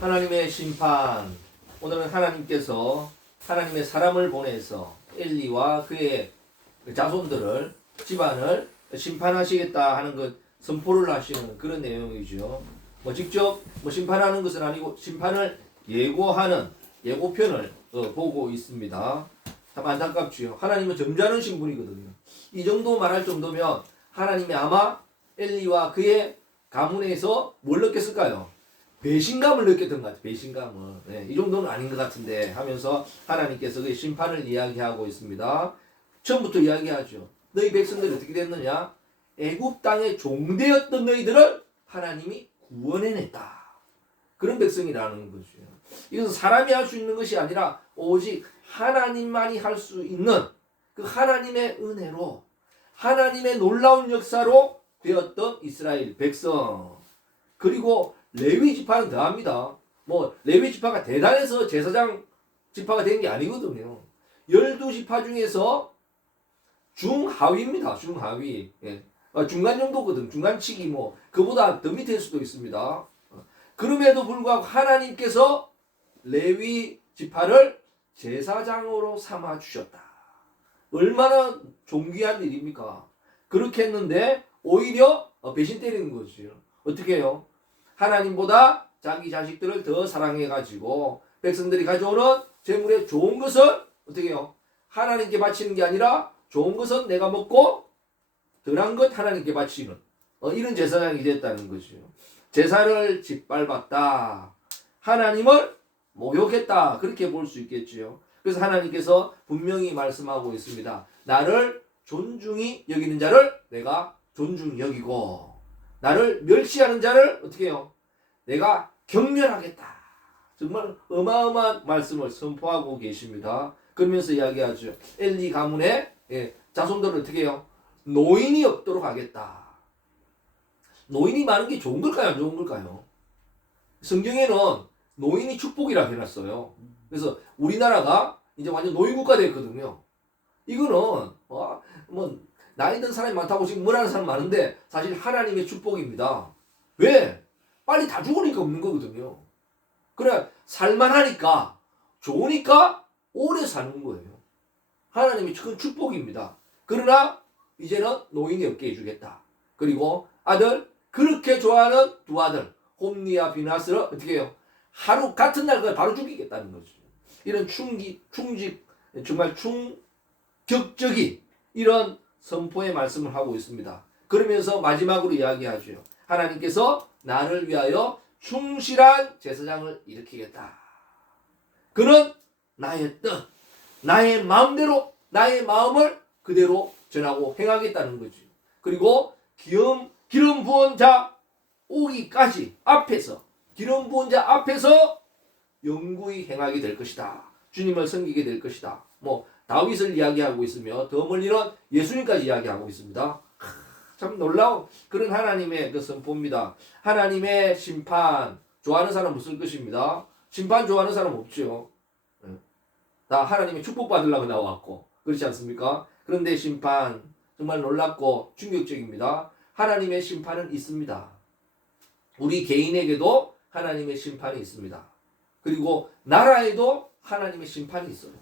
하나님의 심판. 오늘은 하나님께서 하나님의 사람을 보내서 엘리와 그의 자손들을, 집안을 심판하시겠다 하는 것 선포를 하시는 그런 내용이죠. 직접 심판하는 것은 아니고 심판을 예고하는 예고편을 보고 있습니다. 참 안타깝지요. 하나님은 점잖으신 분이거든요. 이 정도 말할 정도면 하나님이 아마 엘리와 그의 가문에서 뭘 느꼈을까요? 배신감을 느꼈던 것 같아요. 배신감을. 네, 이 정도는 아닌 것 같은데 하면서 하나님께서 그 심판을 이야기하고 있습니다. 처음부터 이야기하죠. 너희 백성들이 어떻게 됐느냐? 애굽 땅의 종되었던 너희들을 하나님이 구원해냈다. 그런 백성이라는 거죠. 이것은 사람이 할 수 있는 것이 아니라 오직 하나님만이 할 수 있는 그 하나님의 은혜로, 하나님의 놀라운 역사로 되었던 이스라엘 백성. 그리고 레위 지파는 더합니다. 레위 지파가 대단해서 제사장 지파가 된 게 아니거든요. 12지파 중에서 중하위입니다. 중하위. 예. 중간 정도거든. 중간치기 그보다 더 밑일 수도 있습니다. 그럼에도 불구하고 하나님께서 레위 지파를 제사장으로 삼아 주셨다. 얼마나 존귀한 일입니까? 그렇게 했는데 오히려 배신 때리는 거죠. 어떻게 해요? 하나님보다 자기 자식들을 더 사랑해가지고 백성들이 가져오는 재물의 좋은 것을 어떻게 해요? 하나님께 바치는 게 아니라 좋은 것은 내가 먹고 덜한 것 하나님께 바치는 이런 제사장이 됐다는 거죠. 제사를 짓밟았다. 하나님을 모욕했다. 그렇게 볼 수 있겠지요. 그래서 하나님께서 분명히 말씀하고 있습니다. 나를 존중히 여기는 자를 내가 존중히 여기고 나를 멸시하는 자를 어떻게 해요? 내가 경멸하겠다. 정말 어마어마한 말씀을 선포하고 계십니다. 그러면서 이야기하죠. 엘리 가문의 자손들을 어떻게 해요? 노인이 없도록 하겠다. 노인이 많은 게 좋은 걸까요? 안 좋은 걸까요? 성경에는 노인이 축복이라고 해놨어요. 그래서 우리나라가 이제 완전 노인국가 됐거든요. 이거는 나이 든 사람이 많다고 지금 뭐라는 사람 많은데 사실 하나님의 축복입니다. 왜? 빨리 다 죽으니까 없는 거거든요. 그래 살만하니까 좋으니까 오래 사는 거예요. 하나님의 큰 축복입니다. 그러나 이제는 노인이 없게 해주겠다. 그리고 아들 그렇게 좋아하는 두 아들 홈리와 비나스를 어떻게 해요? 하루 같은 날 그걸 바로 죽이겠다는 거죠. 이런 정말 충격적인 이런 선포의 말씀을 하고 있습니다. 그러면서 마지막으로 이야기하죠. 하나님께서 나를 위하여 충실한 제사장을 일으키겠다. 그는 나의 뜻, 나의 마음대로 나의 마음을 그대로 전하고 행하겠다는 거죠. 그리고 기름 부은 자 오기까지 앞에서 기름 부은 자 앞에서 영구히 행하게 될 것이다. 주님을 섬기게 될 것이다. 다윗을 이야기하고 있으며 더 멀리는 예수님까지 이야기하고 있습니다. 참 놀라운 그런 하나님의 그 선포입니다. 하나님의 심판 좋아하는 사람 없을 것입니다. 심판 좋아하는 사람 없죠. 다 하나님의 축복 받으려고 나왔고 그렇지 않습니까? 그런데 심판 정말 놀랍고 충격적입니다. 하나님의 심판은 있습니다. 우리 개인에게도 하나님의 심판이 있습니다. 그리고 나라에도 하나님의 심판이 있어요.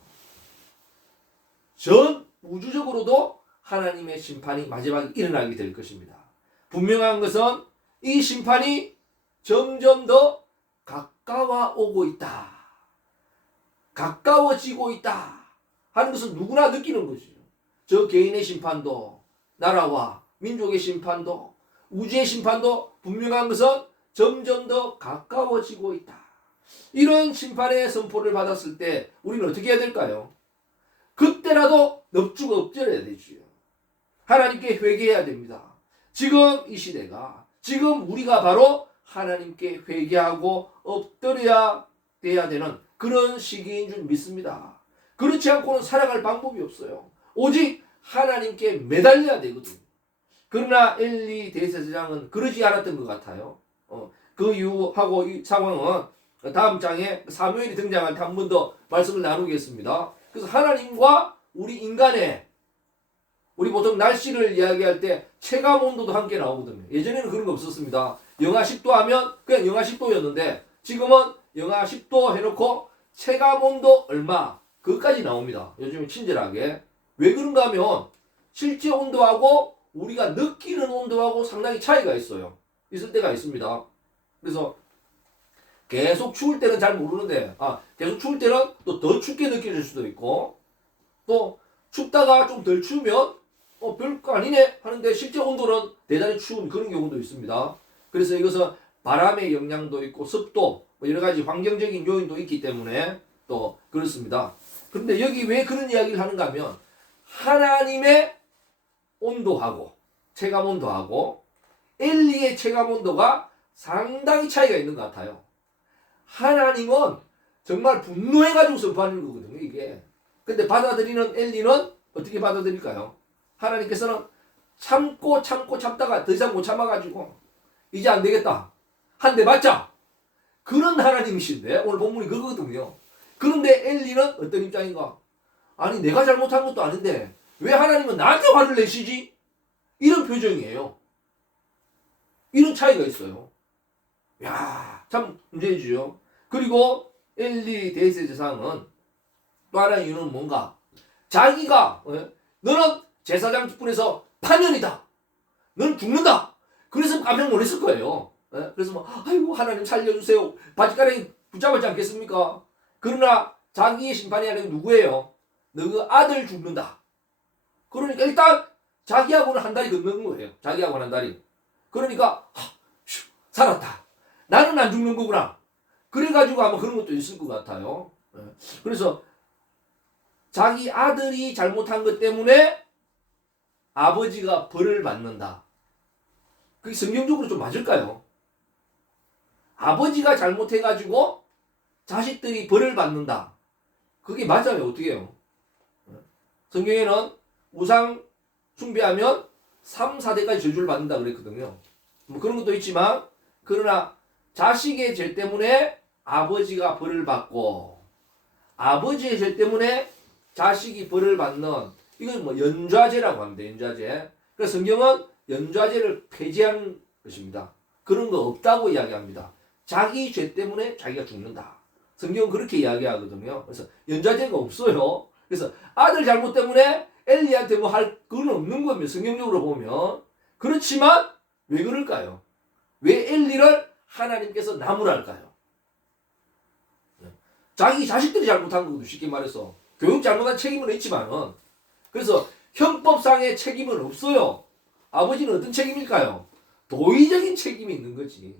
전 우주적으로도 하나님의 심판이 마지막에 일어나게 될 것입니다. 분명한 것은 이 심판이 점점 더 가까워오고 있다. 가까워지고 있다 하는 것은 누구나 느끼는 것이죠. 저 개인의 심판도 나라와 민족의 심판도 우주의 심판도 분명한 것은 점점 더 가까워지고 있다. 이런 심판의 선포를 받았을 때 우리는 어떻게 해야 될까요? 그때라도 넙죽 엎드려야 되지요. 하나님께 회개해야 됩니다. 지금 이 시대가 지금 우리가 바로 하나님께 회개하고 엎드려야 돼야 되는 그런 시기인 줄 믿습니다. 그렇지 않고는 살아갈 방법이 없어요. 오직 하나님께 매달려야 되거든요. 그러나 엘리 대제사장은 그러지 않았던 것 같아요. 그 이유하고 이 상황은 다음 장에 사무엘이 등장할 때 한 번 더 말씀을 나누겠습니다. 그래서 하나님과 우리 인간의 우리 보통 날씨를 이야기할 때 체감 온도도 함께 나오거든요. 예전에는 그런 거 없었습니다. 영하 10도 하면 그냥 영하 10도였는데 지금은 영하 10도 해놓고 체감 온도 얼마 그것까지 나옵니다. 요즘에 친절하게. 왜 그런가 하면 실제 온도하고 우리가 느끼는 온도하고 상당히 차이가 있어요. 있을 때가 있습니다. 그래서 계속 추울 때는 잘 모르는데 계속 추울 때는 또 더 춥게 느껴질 수도 있고 또 춥다가 좀 덜 추우면 별거 아니네 하는데 실제 온도는 대단히 추운 그런 경우도 있습니다. 그래서 이것은 바람의 영향도 있고 습도 여러 가지 환경적인 요인도 있기 때문에 또 그렇습니다. 그런데 여기 왜 그런 이야기를 하는가 하면 하나님의 온도하고 체감 온도하고 엘리의 체감 온도가 상당히 차이가 있는 것 같아요. 하나님은 정말 분노해가지고 선포하는 거거든요, 이게. 근데 받아들이는 엘리는 어떻게 받아들일까요? 하나님께서는 참다가 더 이상 못 참아가지고 이제 안 되겠다. 한 대 맞자. 그런 하나님이신데 오늘 본문이 그거거든요. 그런데 엘리는 어떤 입장인가? 아니 내가 잘못한 것도 아닌데 왜 하나님은 나한테 화를 내시지? 이런 표정이에요. 이런 차이가 있어요. 야, 참 문제이죠. 그리고 엘리 대제사장은 또 하나의 이유는 뭔가? 자기가 너는 제사장 직분에서 파면이다. 너는 죽는다. 그래서 깜짝 놀랐을 거예요. 그래서 아이고 하나님 살려주세요. 바지가랑이 붙잡았지 않겠습니까? 그러나 자기의 심판이 아니라 누구예요? 너 아들 죽는다. 그러니까 일단 자기하고는 한 다리 걷는 거예요. 자기하고는 한 다리. 그러니까 살았다. 나는 안 죽는 거구나. 그래가지고 아마 그런 것도 있을 것 같아요. 그래서 자기 아들이 잘못한 것 때문에 아버지가 벌을 받는다. 그게 성경적으로 좀 맞을까요? 아버지가 잘못해가지고 자식들이 벌을 받는다. 그게 맞아요. 어떻게 해요? 성경에는 우상 숭배하면 3, 4대까지 저주를 받는다 그랬거든요. 뭐 그런 것도 있지만 그러나 자식의 죄 때문에 아버지가 벌을 받고 아버지의 죄 때문에 자식이 벌을 받는 이건 뭐 연좌제라고 합니다. 연좌제. 그래서 성경은 연좌제를 폐지한 것입니다. 그런 거 없다고 이야기합니다. 자기 죄 때문에 자기가 죽는다. 성경은 그렇게 이야기하거든요. 그래서 연좌제가 없어요. 그래서 아들 잘못 때문에 엘리한테 뭐 할 그건 없는 겁니다. 성경적으로 보면. 그렇지만 왜 그럴까요? 왜 엘리를 하나님께서 나무랄까요? 자기 자식들이 잘못한 것도 쉽게 말해서 교육 잘못한 책임은 있지만은 그래서 형법상의 책임은 없어요. 아버지는 어떤 책임일까요? 도의적인 책임이 있는 거지.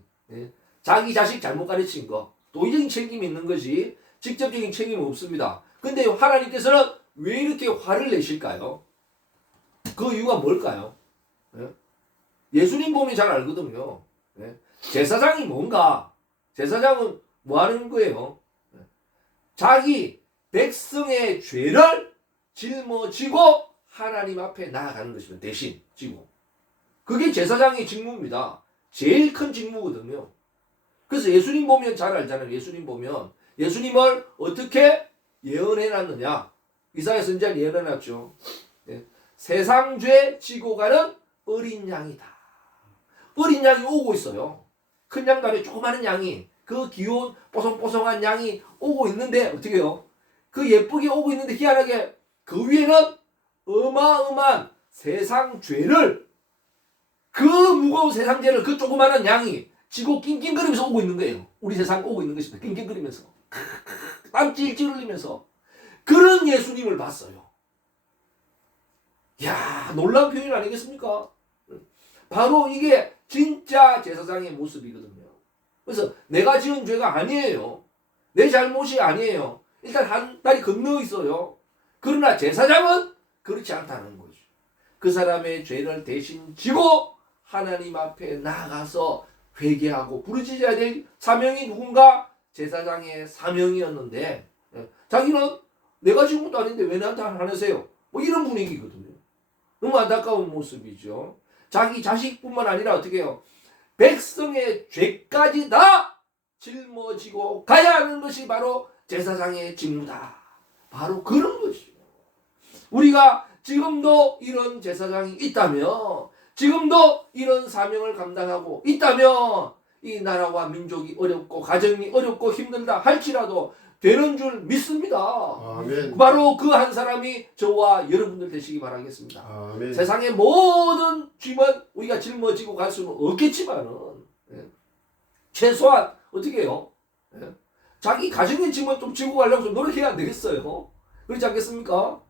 자기 자식 잘못 가르친 거 도의적인 책임이 있는 거지 직접적인 책임은 없습니다. 근데 하나님께서는 왜 이렇게 화를 내실까요? 그 이유가 뭘까요? 예수님 보면 잘 알거든요. 제사장이 뭔가? 제사장은 뭐 하는 거예요? 자기 백성의 죄를 짊어지고 하나님 앞에 나아가는 것입니다. 대신 지고. 그게 제사장의 직무입니다. 제일 큰 직무거든요. 그래서 예수님 보면 잘 알잖아요. 예수님 보면 예수님을 어떻게 예언해놨느냐. 이사야 선지자는 예언해놨죠. 세상 죄 지고 가는 어린 양이다. 어린 양이 오고 있어요. 큰 양도 아니고 조그마한 양이 그 귀여운 뽀송뽀송한 양이 오고 있는데 어떻게 해요? 그 예쁘게 오고 있는데 희한하게 그 위에는 어마어마한 세상 죄를 그 무거운 세상 죄를 그 조그마한 양이 지고 낑낑거리면서 오고 있는 거예요. 우리 세상 오고 있는 것입니다. 낑낑거리면서 땀 찔찔 흘리면서 그런 예수님을 봤어요. 이야 놀라운 표현 아니겠습니까? 바로 이게 진짜 제사장의 모습이거든요. 그래서 내가 지은 죄가 아니에요. 내 잘못이 아니에요. 일단 한 다리 건너 있어요. 그러나 제사장은 그렇지 않다는 거죠. 그 사람의 죄를 대신 지고 하나님 앞에 나가서 회개하고 부르짖어야 될 사명이 누군가? 제사장의 사명이었는데 자기는 내가 지은 것도 아닌데 왜 나한테 하세요? 뭐 이런 분위기거든요. 너무 안타까운 모습이죠. 자기 자식뿐만 아니라 어떻게 해요? 백성의 죄까지 다 짊어지고 가야 하는 것이 바로 제사장의 직무다. 바로 그런 것이죠. 우리가 지금도 이런 제사장이 있다면 지금도 이런 사명을 감당하고 있다면 이 나라와 민족이 어렵고 가정이 어렵고 힘들다 할지라도 되는 줄 믿습니다. 아멘. 바로 그 한 사람이 저와 여러분들 되시기 바라겠습니다. 아멘. 세상의 모든 짐은 우리가 짊어지고 갈 수는 없겠지만은 최소한 어떻게 해요? 자기 가정의 짐은 좀 지고 가려고 좀 노력해야 안 되겠어요? 그렇지 않겠습니까?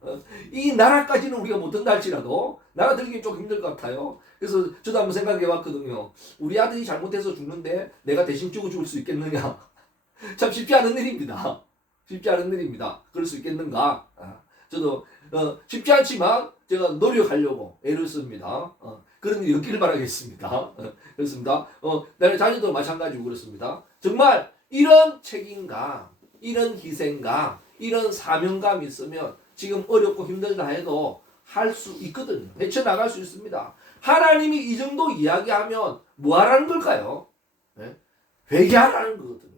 이 나라까지는 우리가 못한다 할지라도 나라 들기 좀 힘들 것 같아요. 그래서 저도 한번 생각해 봤거든요. 우리 아들이 잘못해서 죽는데 내가 대신 죽어 죽을 수 있겠느냐? 참 쉽지 않은 일입니다. 쉽지 않은 일입니다. 그럴 수 있겠는가? 저도 쉽지 않지만 제가 노력하려고 애를 씁니다. 그런 일이 없기를 바라겠습니다. 그렇습니다. 나의 자녀도 마찬가지고 그렇습니다. 정말 이런 책임감, 이런 희생감, 이런 사명감이 있으면 지금 어렵고 힘들다 해도 할 수 있거든요. 헤쳐나갈 수 있습니다. 하나님이 이 정도 이야기하면 뭐 하라는 걸까요? 회개하라는 거거든요.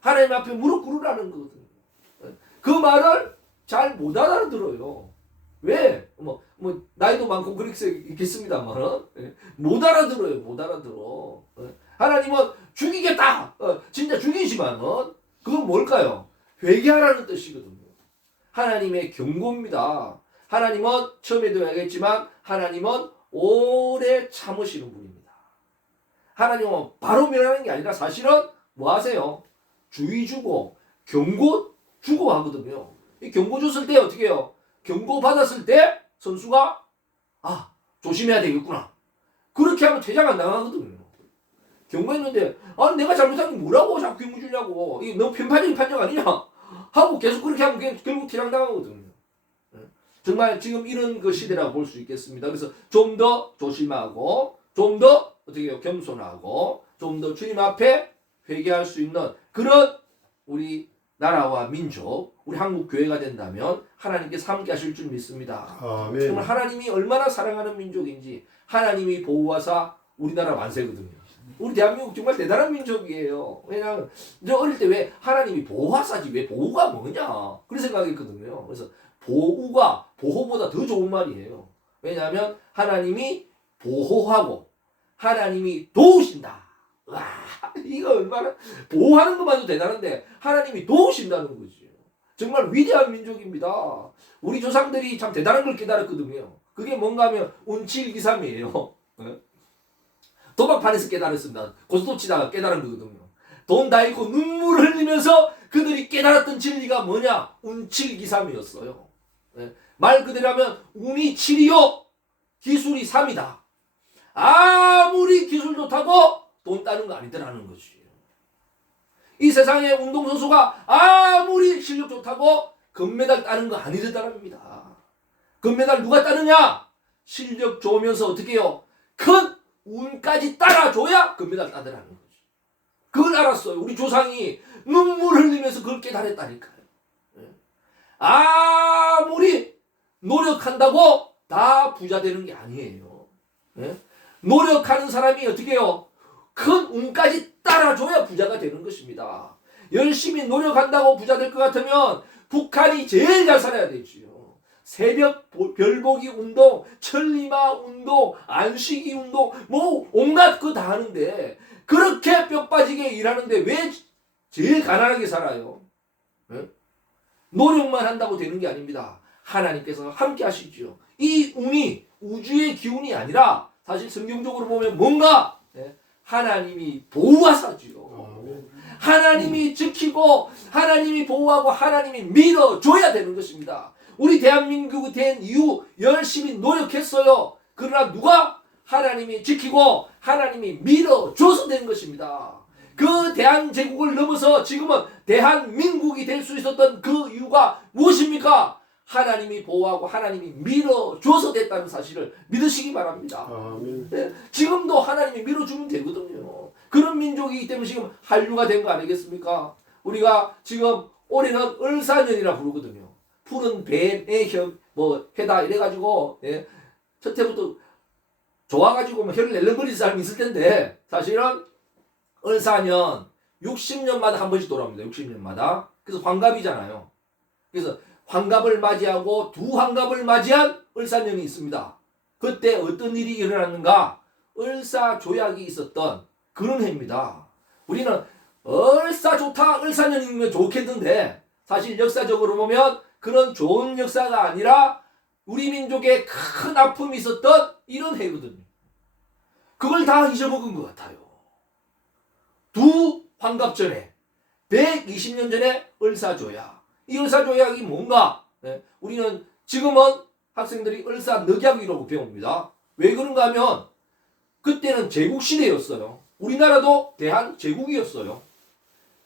하나님 앞에 무릎 꿇으라는 거거든요. 그 말을 잘 못 알아들어요. 왜? 나이도 많고 그렇겠습니다만 못 알아들어요. 못 알아들어. 하나님은 죽이겠다. 진짜 죽이지만은 그건 뭘까요? 회개하라는 뜻이거든요. 하나님의 경고입니다. 하나님은 처음에도 이야기했지만 하나님은 오래 참으시는 분입니다. 하나님은 바로 멸하는 게 아니라 사실은 뭐 하세요? 주의 주고 경고 주고 하거든요. 이 경고 줬을 때 어떻게 해요? 경고 받았을 때 선수가 조심해야 되겠구나. 그렇게 하면 퇴장 안 나가거든요. 경고했는데 내가 잘못한 게 뭐라고 자꾸 경고 주냐고. 이게 너무 편파적인 판정 아니냐? 하고 계속 그렇게 하면 결국 퇴장 당하거든요. 정말 지금 이런 그 시대라고 볼 수 있겠습니다. 그래서 좀 더 조심하고 좀 더 어떻게 해요? 겸손하고 좀 더 주님 앞에 회개할 수 있는 그런 우리 나라와 민족, 우리 한국 교회가 된다면 하나님께서 함께 하실 줄 믿습니다. 아멘. 정말 하나님이 얼마나 사랑하는 민족인지 하나님이 보호하사 우리나라 만세거든요. 우리 대한민국 정말 대단한 민족이에요. 왜냐하면 저 어릴 때 왜 하나님이 보호하사지 왜 보호가 뭐냐 그런 생각했거든요. 그래서 보호가 보호보다 더 좋은 말이에요. 왜냐하면 하나님이 보호하고 하나님이 도우신다. 와, 이거 얼마나 보호하는 것만도 대단한데 하나님이 도우신다는 거지. 정말 위대한 민족입니다. 우리 조상들이 참 대단한 걸 깨달았거든요. 그게 뭔가 하면 운칠기삼이에요. 도박판에서 깨달았습니다. 고스톱 치다가 깨달은 거거든요. 돈 다 잃고 눈물 흘리면서 그들이 깨달았던 진리가 뭐냐? 운칠기삼이었어요. 말 그대로 하면 운이 7이요 기술이 3이다. 아무리 기술 좋다고 돈 따는 거 아니더라는 거지. 이 세상에 운동선수가 아무리 실력 좋다고 금메달 따는 거 아니더랍니다. 금메달 누가 따느냐? 실력 좋으면서 어떻게 해요? 큰 운까지 따라줘야 금메달 따더라는 거지. 그걸 알았어요. 우리 조상이 눈물 흘리면서 그걸 깨달았다니까요. 아무리 노력한다고 다 부자 되는 게 아니에요. 노력하는 사람이 어떻게 해요? 큰 운까지 따라줘야 부자가 되는 것입니다. 열심히 노력한다고 부자 될 것 같으면 북한이 제일 잘 살아야 되지요. 새벽 별보기 운동, 천리마 운동, 안식이 운동, 뭐 온갖 거 다 하는데 그렇게 뼈 빠지게 일하는데 왜 제일 가난하게 살아요? 노력만 한다고 되는 게 아닙니다. 하나님께서 함께 하시죠. 이 운이 우주의 기운이 아니라 사실 성경적으로 보면 뭔가 하나님이 보호하사지요. 하나님이 지키고 하나님이 보호하고 하나님이 밀어줘야 되는 것입니다. 우리 대한민국이 된 이후 열심히 노력했어요. 그러나 누가? 하나님이 지키고 하나님이 밀어줘서 된 것입니다. 그 대한제국을 넘어서 지금은 대한민국이 될 수 있었던 그 이유가 무엇입니까? 하나님이 보호하고 하나님이 밀어줘서 됐다는 사실을 믿으시기 바랍니다. 네, 지금도 하나님이 밀어주면 되거든요. 그런 민족이기 때문에 지금 한류가 된 거 아니겠습니까? 우리가 지금 올해는 을사년이라 부르거든요. 푸른 뱀의 해다 이래가지고 첫 해부터 좋아가지고 혀를 낼름거리는 사람이 있을 텐데 사실은 을사년 60년마다 한 번씩 돌아옵니다. 60년마다. 그래서 환갑이잖아요. 그래서 환갑을 맞이하고 두 환갑을 맞이한 을사년이 있습니다. 그때 어떤 일이 일어났는가? 을사조약이 있었던 그런 해입니다. 우리는 얼싸 좋다, 을사년이면 좋겠는데 사실 역사적으로 보면 그런 좋은 역사가 아니라 우리 민족에 큰 아픔이 있었던 이런 해거든요. 그걸 다 잊어먹은 것 같아요. 두 환갑 전에 120년 전에 을사조약. 이 을사조약이 뭔가? 우리는 지금은 학생들이 을사늑약이라고 배웁니다. 왜 그런가 하면 그때는 제국시대였어요. 우리나라도 대한제국이었어요.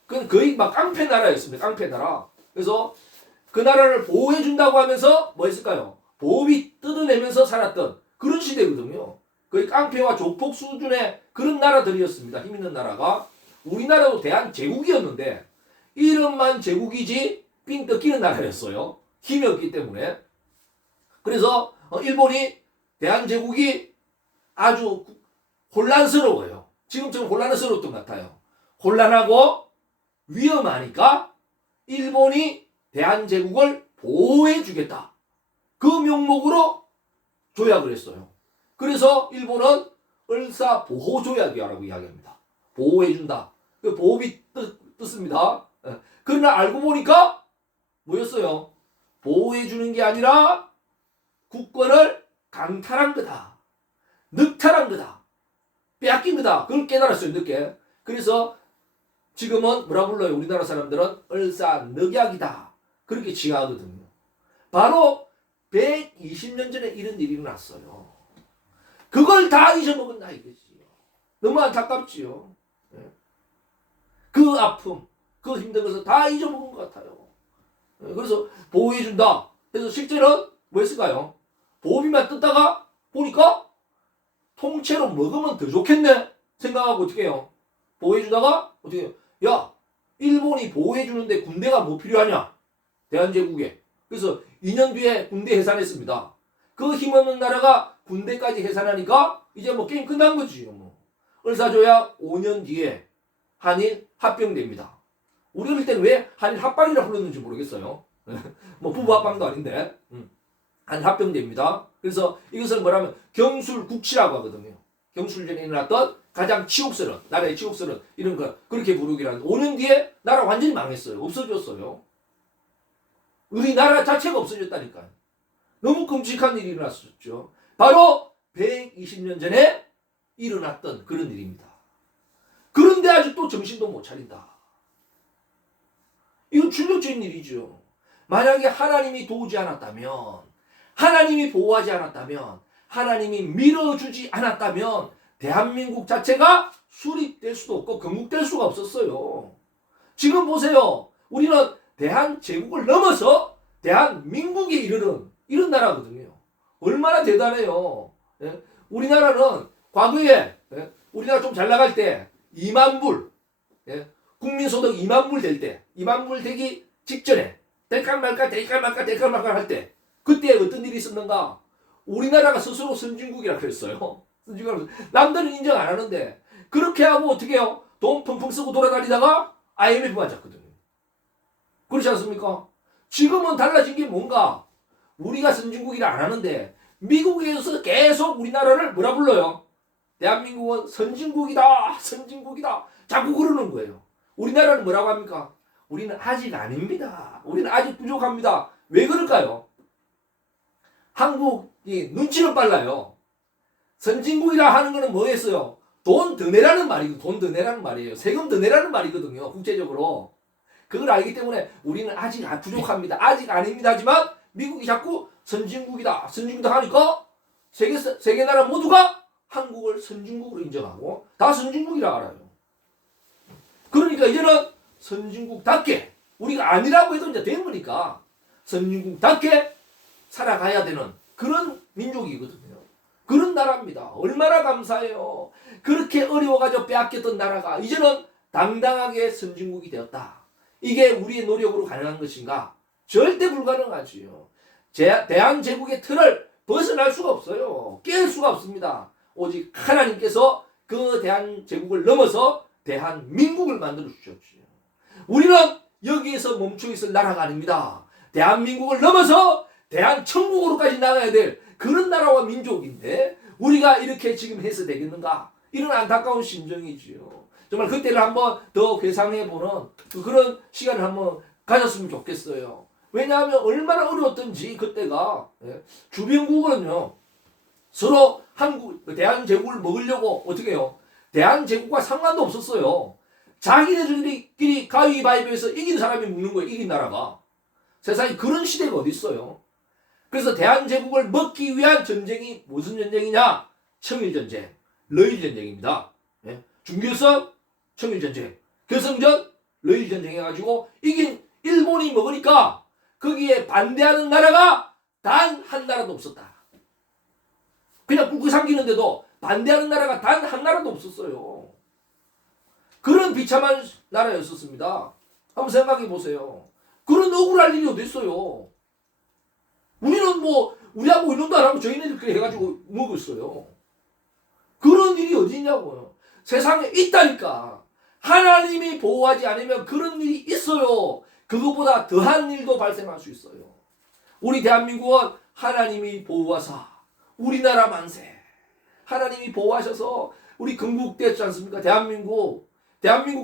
그건 거의 막 깡패나라였습니다. 깡패나라. 그래서 그 나라를 보호해준다고 하면서 뭐 했을까요? 보비 뜯어내면서 살았던 그런 시대거든요. 거의 깡패와 조폭 수준의 그런 나라들이었습니다. 힘 있는 나라가. 우리나라도 대한제국이었는데 이름만 제국이지 삥 뜯기는 나라였어요. 힘이 없기 때문에. 그래서 일본이 대한제국이 아주 혼란스러워요. 지금처럼 혼란스러웠던 것 같아요. 혼란하고 위험하니까 일본이 대한제국을 보호해주겠다. 그 명목으로 조약을 했어요. 그래서 일본은 을사보호조약이라고 이야기합니다. 보호해준다. 그 보호비 뜻입니다. 그러나 알고 보니까 뭐였어요? 보호해주는 게 아니라 국권을 강탈한 거다. 늑탈한 거다. 빼앗긴 거다. 그걸 깨달았어요. 늦게. 그래서 지금은 뭐라 불러요? 우리나라 사람들은 을사늑약이다. 그렇게 칭하거든요. 바로 120년 전에 이런 일이 일어났어요. 그걸 다 잊어먹었나 이거지요. 너무 안타깝지요. 그 아픔, 그 힘든 것을 다 잊어먹은 것 같아요. 그래서 보호해준다. 그래서 실제는 뭐 했을까요? 보호비만 뜯다가 보니까 통째로 먹으면 더 좋겠네 생각하고 어떻게 해요? 보호해주다가 어떻게 해요? 야, 일본이 보호해주는데 군대가 뭐 필요하냐? 대한제국에. 그래서 2년 뒤에 군대 해산했습니다. 그 힘없는 나라가 군대까지 해산하니까 이제 뭐 게임 끝난 거지. 뭐. 을사조약 5년 뒤에 한일 합병됩니다. 우리 어릴 때는 왜 한일 합방이라 불렀는지 모르겠어요. 뭐 부부 합방도 아닌데. 한일 합병됩니다. 그래서 이것을 뭐라면 경술국치라고 하거든요. 경술전에 일어났던 가장 치욕스러운, 나라의 치욕스러운 이런 거 그렇게 부르기라는 5년 뒤에 나라 완전히 망했어요. 없어졌어요. 우리나라 자체가 없어졌다니까요. 너무 끔찍한 일이 일어났었죠. 바로 120년 전에 일어났던 그런 일입니다. 그런데 아직도 정신도 못 차린다. 이건 충격적인 일이죠. 만약에 하나님이 도우지 않았다면, 하나님이 보호하지 않았다면, 하나님이 밀어주지 않았다면 대한민국 자체가 수립될 수도 없고 건국될 수가 없었어요. 지금 보세요. 우리는 대한제국을 넘어서 대한민국에 이르는 이런 나라거든요. 얼마나 대단해요. 예? 우리나라는 과거에 우리나라 좀 잘 나갈 때 2만 불 국민소득 2만 불 될 때 2만 불 되기 직전에 될까 말까 할 때 그때 어떤 일이 있었는가? 우리나라가 스스로 선진국이라 그랬어요. 선진국 남들은 인정 안 하는데 그렇게 하고 어떻게 해요? 돈 펑펑 쓰고 돌아다니다가 IMF 맞았거든요. 그렇지 않습니까? 지금은 달라진 게 뭔가? 우리가 선진국이라 안 하는데 미국에서 계속 우리나라를 뭐라 불러요? 대한민국은 선진국이다. 선진국이다. 자꾸 그러는 거예요. 우리나라는 뭐라고 합니까? 우리는 아직 아닙니다. 우리는 아직 부족합니다. 왜 그럴까요? 한국이 눈치는 빨라요. 선진국이라 하는 거는 뭐겠어요? 돈 더 내라는 말이고 돈 더 내라는 말이에요. 세금 더 내라는 말이거든요. 국제적으로. 그걸 알기 때문에 우리는 아직 부족합니다. 아직 아닙니다. 하지만 미국이 자꾸 선진국이다. 선진국이다 하니까 세계 나라 모두가 한국을 선진국으로 인정하고 다 선진국이라 알아요. 그러니까 이제는 선진국답게 우리가 아니라고 해도 이제 된 거니까 선진국답게 살아가야 되는 그런 민족이거든요. 그런 나라입니다. 얼마나 감사해요. 그렇게 어려워가지고 빼앗겼던 나라가 이제는 당당하게 선진국이 되었다. 이게 우리의 노력으로 가능한 것인가? 절대 불가능하지요. 대한제국의 틀을 벗어날 수가 없어요. 깰 수가 없습니다. 오직 하나님께서 그 대한제국을 넘어서 대한민국을 만들어 주셨지요. 우리는 여기에서 멈춰 있을 나라가 아닙니다. 대한민국을 넘어서 대한천국으로까지 나가야 될 그런 나라와 민족인데 우리가 이렇게 지금 해서 되겠는가? 이런 안타까운 심정이지요. 정말 그때를 한번 더 회상해보는 그런 시간을 한번 가졌으면 좋겠어요. 왜냐하면 얼마나 어려웠던지 그때가 주변국은요 서로 대한제국을 먹으려고 어떻게 해요? 대한제국과 상관도 없었어요. 자기네들끼리 가위바위보에서 이긴 사람이 먹는 거예요. 이긴 나라가. 세상에 그런 시대가 어디 있어요? 그래서 대한제국을 먹기 위한 전쟁이 무슨 전쟁이냐? 청일전쟁, 러일전쟁입니다. 중교섭, 청일전쟁, 교성전, 러일전쟁 해가지고 이긴 일본이 먹으니까 거기에 반대하는 나라가 단 한 나라도 없었다. 그냥 꿀꿀 삼키는데도 반대하는 나라가 단 한 나라도 없었어요. 그런 비참한 나라였었습니다. 한번 생각해 보세요. 그런 억울할 일이 어디 있어요? 우리는 뭐 우리하고 이런도 안 하고 저희네들끼리 해가지고 먹었어요. 그런 일이 어디 있냐고요. 세상에 있다니까. 하나님이 보호하지 않으면 그런 일이 있어요. 그것보다 더한 일도 발생할 수 있어요. 우리 대한민국은 하나님이 보호하사 우리나라 만세. 하나님이 보호하셔서 우리 건국됐지 않습니까? 대한민국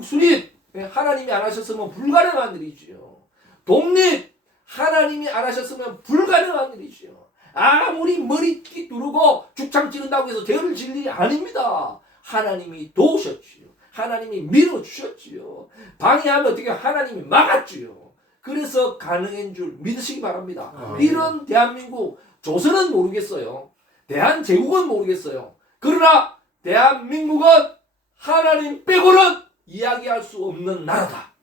수립 하나님이 안 하셨으면 불가능한 일이지요. 독립 하나님이 안 하셨으면 불가능한 일이지요. 아무리 머리끼 누르고 죽창 찌른다고 해서 죄를 질 일이 아닙니다. 하나님이 도우셨지요. 하나님이 밀어주셨지요. 방해하면 어떻게 하나님이 막았지요. 그래서 가능한 줄 믿으시기 바랍니다. 이런 대한민국 조선은 모르겠어요. 대한제국은 모르겠어요. 그러나 대한민국은 하나님 빼고는 이야기할 수 없는 나라다.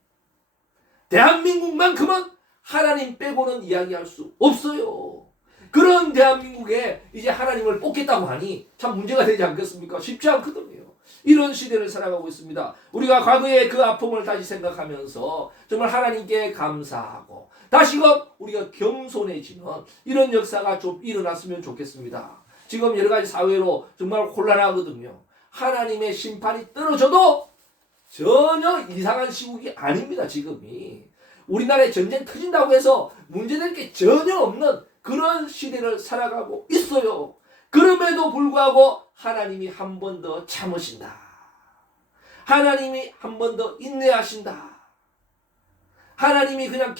대한민국만큼은 하나님 빼고는 이야기할 수 없어요. 그런 대한민국에 이제 하나님을 뽑겠다고 하니 참 문제가 되지 않겠습니까? 쉽지 않거든요. 이런 시대를 살아가고 있습니다. 우리가 과거의 그 아픔을 다시 생각하면서 정말 하나님께 감사하고 다시금 우리가 겸손해지는 이런 역사가 좀 일어났으면 좋겠습니다. 지금 여러 가지 사회로 정말 혼란하거든요. 하나님의 심판이 떨어져도 전혀 이상한 시국이 아닙니다. 지금이. 우리나라에 전쟁 터진다고 해서 문제될 게 전혀 없는 그런 시대를 살아가고 있어요. 그럼에도 불구하고 하나님이 한 번 더 참으신다. 하나님이 한 번 더 인내하신다. 하나님이 그냥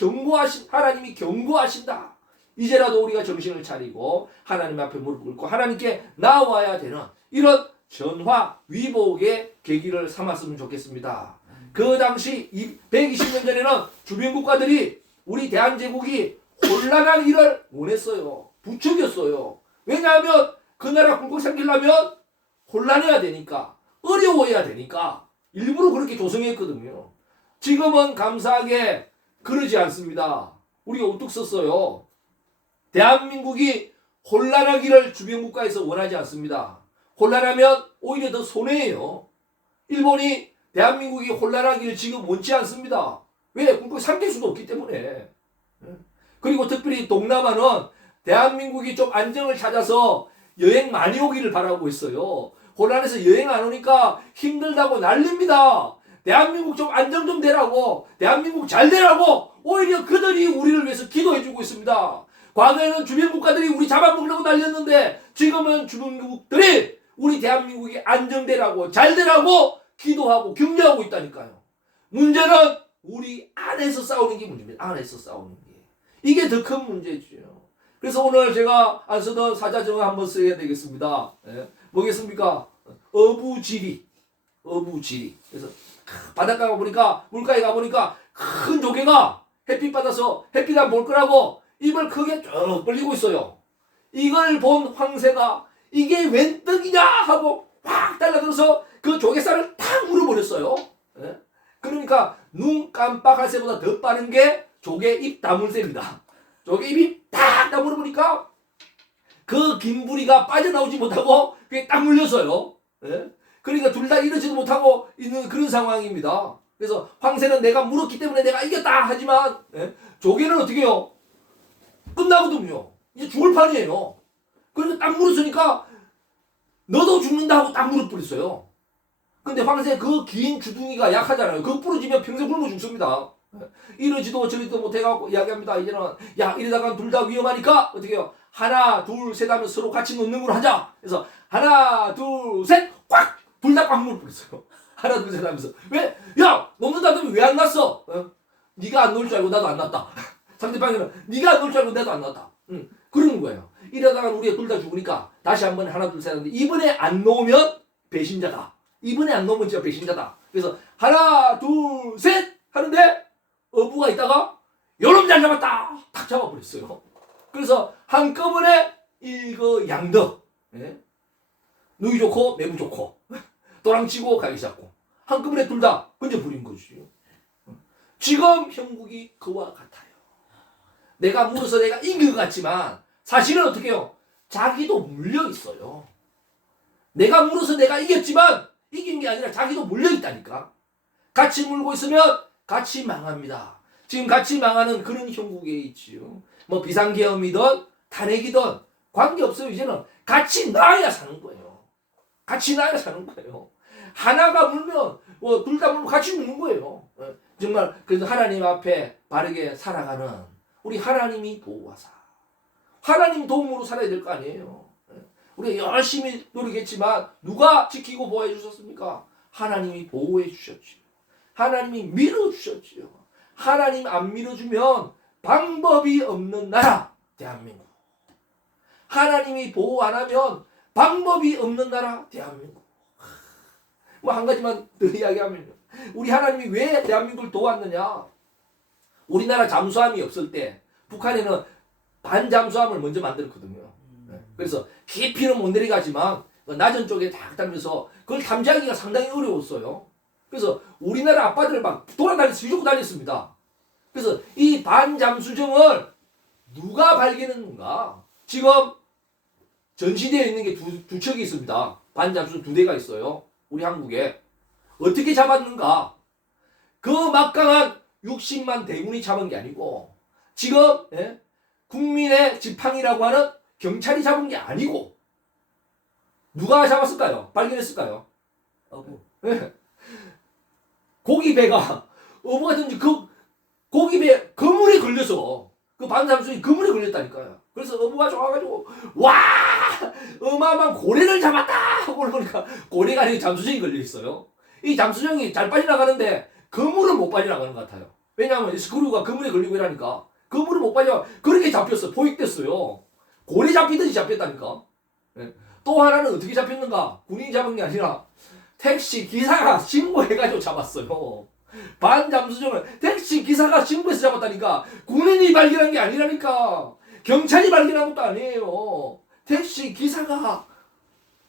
하나님이 경고하신다. 이제라도 우리가 정신을 차리고 하나님 앞에 무릎 꿇고 하나님께 나와야 되는 이런 전화 위복의 계기를 삼았으면 좋겠습니다. 그 당시 120년 전에는 주변 국가들이 우리 대한제국이 혼란한 일을 원했어요. 부추겼어요. 왜냐하면 그 나라 굴고 생기려면 혼란해야 되니까, 어려워야 되니까 일부러 그렇게 조성했거든요. 지금은 감사하게 그러지 않습니다. 우리가 우뚝 썼어요. 대한민국이 혼란하기를 주변 국가에서 원하지 않습니다. 혼란하면 오히려 더 손해예요. 일본이 대한민국이 혼란하기를 지금 원치 않습니다. 왜? 굴고 삼킬 수도 없기 때문에. 그리고 특별히 동남아는 대한민국이 좀 안정을 찾아서 여행 많이 오기를 바라고 있어요. 혼란해서 여행 안 오니까 힘들다고 난립니다. 대한민국 좀 안정 좀 되라고, 대한민국 잘 되라고 오히려 그들이 우리를 위해서 기도해주고 있습니다. 과거에는 주변 국가들이 우리 잡아먹으려고 날렸는데 지금은 주변국들이 우리 대한민국이 안정되라고 잘 되라고 기도하고 격려하고 있다니까요. 문제는 우리 안에서 싸우는 게 문제입니다. 안에서 싸우는 게. 이게 더 큰 문제죠. 그래서 오늘 제가 안 쓰던 사자성어 한번 써야 되겠습니다. 뭐겠습니까? 어부지리. 그래서 바닷가 가보니까, 물가에 가보니까 큰 조개가 햇빛 받아서 햇빛 안 볼 거라고 입을 크게 쭉 벌리고 있어요. 이걸 본 황새가 이게 웬 떡이냐 하고 확 달라들어서 그 조개살을 탁 물어버렸어요. 그러니까 눈 깜빡할 새보다 더 빠른 게 조개 입 다물새입니다. 조개 입이 딱 다물어보니까 그 긴 부리가 빠져나오지 못하고 그게 딱 물렸어요. 그러니까 둘 다 이러지도 못하고 있는 그런 상황입니다. 그래서 황새는 내가 물었기 때문에 내가 이겼다 하지만 조개는 어떻게 해요? 끝나거든요. 이제 죽을 판이에요. 그래서 딱 물었으니까 너도 죽는다 하고 딱 물어버렸어요. 근데 황새 그 긴 주둥이가 약하잖아요. 그거 부러지면 평생 굶어 죽습니다. 이러지도 저리도 못해갖고 이야기합니다. 이제는 야 이러다가 둘 다 위험하니까 어떻게 해요? 하나 둘 셋 하면 서로 같이 넣는 걸로 하자. 그래서 하나 둘 셋 꽉 둘 다 꽉 물어버렸어요. 하나 둘 셋 하면서 왜? 야 놓는다더니 왜 안 났어? 네가 안 놓을 줄 알고 나도 안 났다. 상대방이는 네가 안 놓을 줄 알고 나도 안 났다. 그러는 거예요. 이러다가 우리가 둘 다 죽으니까 다시 한번 하나 둘 셋 하는데 이번에 안 놓으면 배신자다. 이번에 안 놓으면 진짜 배신자다. 그래서 하나 둘 셋 하는데 어부가 있다가 요놈 잘 잡았다. 탁 잡아버렸어요. 그래서 한꺼번에 이거 양덕 누이 좋고 매부 좋고 도랑치고 가기 시작고 한꺼번에 둘 다 건져버린 거지. 지금 형국이 그와 같아요. 내가 물어서 내가 이긴 것 같지만 사실은 어떻게 해요? 자기도 물려 있어요. 내가 물어서 내가 이겼지만 이긴 게 아니라 자기도 물려 있다니까. 같이 물고 있으면 같이 망합니다. 지금 같이 망하는 그런 형국에 있지요. 뭐 비상계엄이든 탄핵이든 관계없어요. 이제는 같이 나야 사는 거예요. 같이 나야 사는 거예요. 하나가 물면 둘 다 물면 같이 물는 거예요. 정말 그래서 하나님 앞에 바르게 살아가는 우리 하나님이 보호하사 하나님 도움으로 살아야 될 거 아니에요. 우리가 열심히 노력했지만 누가 지키고 보호해 주셨습니까? 하나님이 보호해 주셨지요. 하나님이 밀어주셨지요. 하나님 안 밀어주면 방법이 없는 나라 대한민국. 하나님이 보호 안 하면 방법이 없는 나라 대한민국. 뭐 한 가지만 더 이야기하면요. 우리 하나님이 왜 대한민국을 도왔느냐? 우리나라 잠수함이 없을 때 북한에는 반잠수함을 먼저 만들었거든요. 그래서 깊이는 못 내려가지만 낮은 쪽에 딱 다니면서 그걸 탐지하기가 상당히 어려웠어요. 그래서 우리나라 아빠들을 막 돌아다니면서 휘젓고 다녔습니다. 그래서 이 반잠수정을 누가 발견했는가? 지금 전시되어 있는 게 두 척이 있습니다. 반잠수정 2대가 있어요. 우리 한국에. 어떻게 잡았는가? 그 막강한 60만 대군이 잡은 게 아니고 지금 국민의 지팡이라고 하는 경찰이 잡은 게 아니고 누가 잡았을까요? 발견했을까요? 어부. 고기배가 어부가 든지 그 고기배 그물에 걸려서 그 반잠수정이 그물에 걸렸다니까요. 그래서 어부가 좋아가지고 와 어마어마한 고래를 잡았다 하고 보니까 고래가 아니고 잠수정이 걸려 있어요. 이 잠수정이 잘 빠져나가는데 그물은 못 빠져나가는 것 같아요. 왜냐하면 스크류가 그물에 걸리고 이러니까 그물을 못 빠져 그렇게 잡혔어. 포획됐어요. 고래 잡히듯이 잡혔다니까. 또 하나는 어떻게 잡혔는가? 군인이 잡은 게 아니라 택시 기사가 신고해가지고 잡았어요. 반잠수정을 택시 기사가 신고해서 잡았다니까. 군인이 발견한 게 아니라니까. 경찰이 발견한 것도 아니에요. 택시 기사가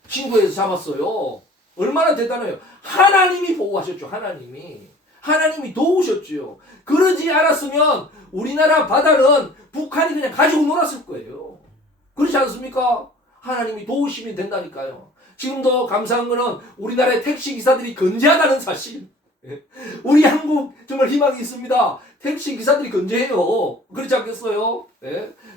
신고해서 잡았어요. 얼마나 대단해요. 하나님이 보호하셨죠. 하나님이 도우셨죠. 그러지 않았으면 우리나라 바다는 북한이 그냥 가지고 놀았을 거예요. 그렇지 않습니까? 하나님이 도우시면 된다니까요. 지금도 감사한 거는 우리나라의 택시기사들이 건재하다는 사실. 우리 한국 정말 희망이 있습니다. 택시기사들이 건재해요. 그렇지 않겠어요?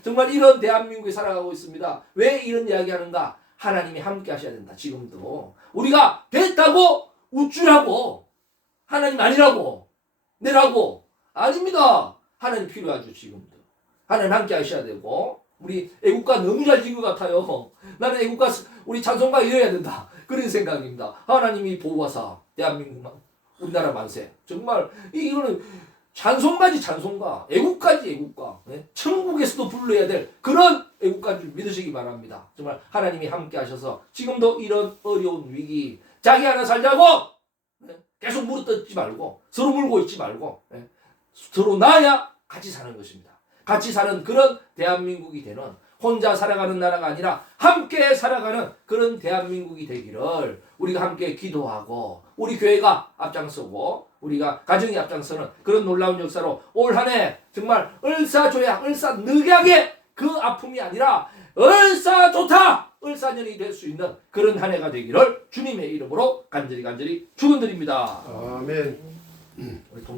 정말 이런 대한민국에 살아가고 있습니다. 왜 이런 이야기 하는가? 하나님이 함께 하셔야 된다. 지금도. 우리가 됐다고 우쭐하고 하나님 아니라고 내라고 아닙니다. 하나님 필요하죠. 지금도. 하나님 함께 하셔야 되고 우리 애국가 너무 잘 지은 것 같아요. 나는 애국가 우리 찬송가 이래야 된다. 그런 생각입니다. 하나님이 보호하사 대한민국만 우리나라 만세. 정말 이거는 찬송가지 찬송가, 애국가지 애국가. 천국에서도 불러야 될 그런 애국가인 줄 믿으시기 바랍니다. 정말 하나님이 함께 하셔서 지금도 이런 어려운 위기 자기 하나 살자고 계속 물어뜯지 말고 서로 물고 있지 말고 서로 나야 같이 사는 것입니다. 같이 사는 그런 대한민국이 되는 혼자 살아가는 나라가 아니라 함께 살아가는 그런 대한민국이 되기를 우리가 함께 기도하고 우리 교회가 앞장서고 우리가 가정이 앞장서는 그런 놀라운 역사로 올 한 해 정말 을사조약 을사늑약의 그 아픔이 아니라 을사좋다 을사년이 될 수 있는 그런 한 해가 되기를 주님의 이름으로 간절히 축원드립니다. 아멘.